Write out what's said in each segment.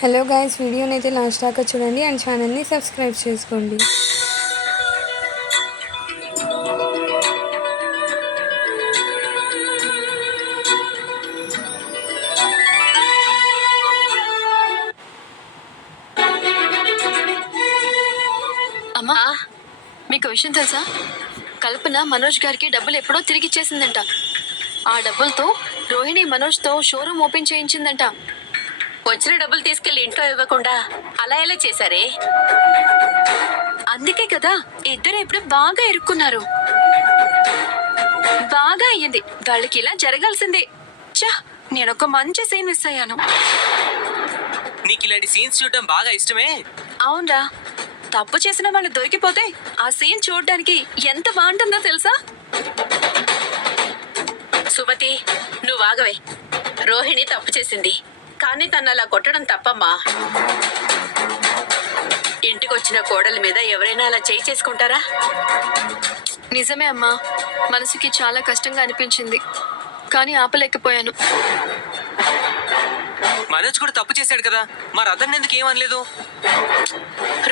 Hello guys, వీడియోని అయితే last దాకా చూడండి అండ్ ఛానల్ని సబ్స్క్రైబ్ చేసుకోండి. అమ్మా, మీకు విషయం తెలుసా? కల్పన మనోజ్ గారికి డబ్బులు ఎప్పుడో తిరిగిచ్చేసిందంట. ఆ డబ్బులతో రోహిణి మనోజ్తో షోరూమ్ ఓపెన్ చేయించిందంట. వచ్చిన డబ్బులు తీసుకెళ్లి ఇంట్లో ఇవ్వకుండా అలా ఎలా చేశారే? అందుకే కదా ఇద్దరు ఇప్పుడు బాగా ఇరుక్కున్నారు. బాగా అయ్యింది, వాళ్ళకి ఇలా జరగాల్సిందే. చా, నేనొక మంచి సీన్ మిస్ అయ్యాను. నీకు ఇలాంటి సీన్స్ చూడడం బాగా ఇష్టమే. అవునరా, తప్పు చేసిన వాళ్ళు దొరికిపోతే ఆ సీన్ చూడడానికి ఎంత బాగుంటుందో తెలుసా? సుమతి, నువ్వు ఆగవే. రోహిణి తప్పు చేసింది, కానీ తను అలా కొట్టడం తప్పమ్మా. ఇంటికొచ్చిన కోడలి మీద ఎవరైనా అలా చేయి చేసుకుంటారా? నిజమే అమ్మా, మనసుకి చాలా కష్టంగా అనిపించింది, కానీ ఆపలేకపోయాను. మనోజ్ కూడా తప్పు చేశాడు కదా, మరి అతన్ని ఎందుకు ఏమనలేదు?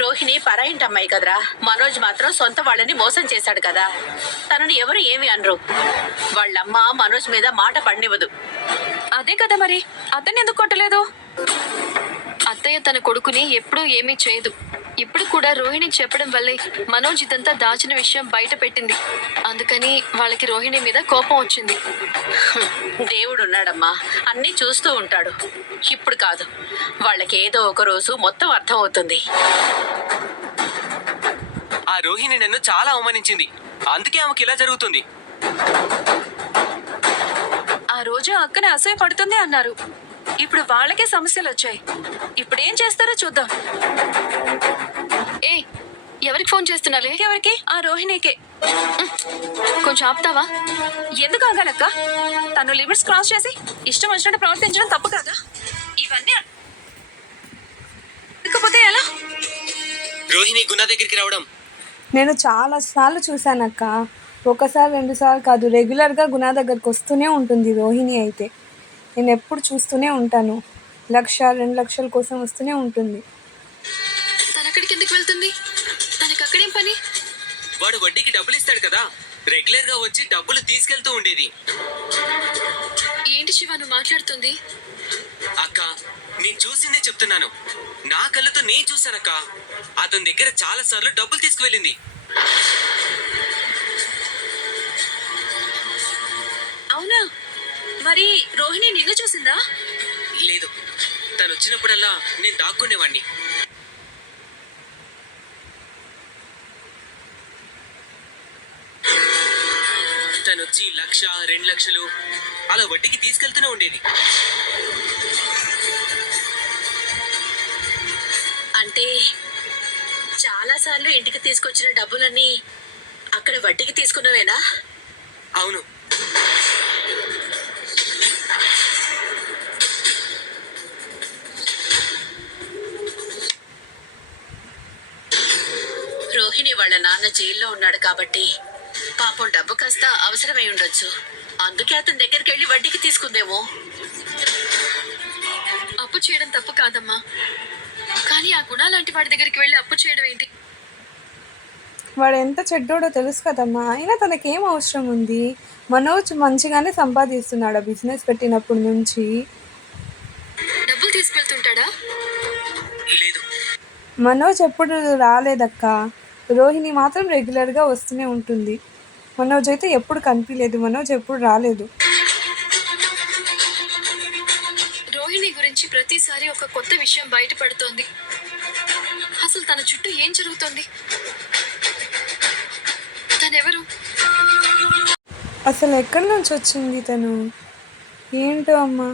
రోహిణి పరాయింటి అమ్మాయి కదరా. మనోజ్ మాత్రం సొంత వాళ్ళని మోసం చేశాడు కదా, తనని ఎవరు ఏమి అనరు. వాళ్ళమ్మ మనోజ్ మీద మాట పడినివ్వదు. అదే కదా మరి, అతన్ని ఎందుకు కొట్టలేదు? అత్తయ్య తన కొడుకుని ఎప్పుడూ ఏమీ చేయదు. ఇప్పుడు కూడా రోహిణి చెప్పడం వల్లే మనోజ్ ఇదంతా దాచిన విషయం బయట పెట్టింది. అందుకని వాళ్ళకి రోహిణి మీద కోపం వచ్చింది. దేవుడున్నాడమ్మా, అన్నీ చూస్తూ ఉంటాడు. ఇప్పుడు కాదు, వాళ్ళకి ఏదో ఒక రోజు మొత్తం అర్థం అవుతుంది. ఆ రోహిణి నన్ను చాలా అవమానించింది, అందుకే ఆమెకి ఇలా జరుగుతుంది. ఆ రోజు అక్కనే అసూయ పడుతుంది అన్నారు. ఇప్పుడు వాళ్ళకే సమస్యలు వచ్చాయి. ఇప్పుడు ఏం చేస్తారో చూద్దాం. ఏ, ఎవరికి ఫోన్ చేస్తున్నారు? ఎవరికి? ఆ రోహిణికే. కొంచెం ఆపుతావా? ఎందుకు ఆగాలక్క? తను లిమిట్స్ క్రాస్ చేసి ఇష్టం వచ్చినట్టు ప్రవర్తించడం తప్పు కాదా? ఇవన్నీ లేకపోతే ఎలా? రోహిణి గుణ దగ్గరికి రావడం నేను చాలా సార్లు చూశానక్క. ఒకసారి 2 సార్లు కాదు, రెగ్యులర్గా గుణ దగ్గరకు వస్తూనే ఉంటుంది రోహిణి. అయితే నేను ఎప్పుడు చూస్తూనే ఉంటాను. 1,00,000, 2,00,000 కోసం వస్తూనే ఉంటుంది. తను అక్కడికి ఎందుకు వెళ్తుంది? తనకు అక్కడేం పని? వాడు వడ్డీకి డబ్బులు ఇస్తాడు కదా, రెగ్యులర్ గా వచ్చి డబ్బులు తీసుకెళ్తూ ఉండేది. ఏంటి శివ నువ్వు మాట్లాడుతుంది? అక్క, నేను చూసిందే చెప్తున్నాను. నా కళ్ళతో నేను చూశానక్క. అతని దగ్గర చాలా సార్లు డబ్బులు తీసుకువెళ్ళింది. అవునా? మరి రోహిణి నిన్ను చూసిందా? లేదు, తను వచ్చినప్పుడల్లా నేను దాక్కునేవాడిని. తను వచ్చి 1,00,000, 2,00,000 అలా వడ్డీకి తీసుకెళ్తూనే ఉండేది. అంటే చాలా సార్లు ఇంటికి తీసుకొచ్చిన డబ్బులన్నీ అక్కడ వడ్డీకి తీసుకున్నవేనా? అవును. రోహిణి వాళ్ళ నాన్న జైల్లో ఉన్నాడు కాబట్టి పాపం డబ్బు కాస్త అవసరమై ఉండొచ్చు. అందుకే అతని దగ్గరికి వెళ్ళి వడ్డీకి తీసుకుందేమో. అప్పు చేయడం తప్పు కాదమ్మా, కానీ ఆ గుణ లాంటి వాడి దగ్గరికి వెళ్ళి అప్పు చేయడం ఏంటి? వాడు ఎంత చెడ్డోడో తెలుసు కదమ్మా. అయినా తనకేం అవసరం ఉంది? మనోజ్ మంచిగానే సంపాదిస్తున్నాడు ఆ బిజినెస్ పెట్టినప్పటి నుంచి. డబ్బులు తీసుకెళ్తుంటాడా? లేదు. మనోజ్ ఎప్పుడు రాలేదక్క. రోహిణి మాత్రం రెగ్యులర్గా వస్తూనే ఉంటుంది. మనోజ్ అయితే ఎప్పుడు కనిపించలేదు, మనోజ్ ఎప్పుడు రాలేదు. రోహిణి గురించి ప్రతిసారి ఒక కొత్త విషయం బయటపడుతోంది. అసలు తన చుట్టూ ఏం జరుగుతోంది? తనెవరు? అసలు ఎక్కడి నుంచి వచ్చింది తను? ఏంటో అమ్మా.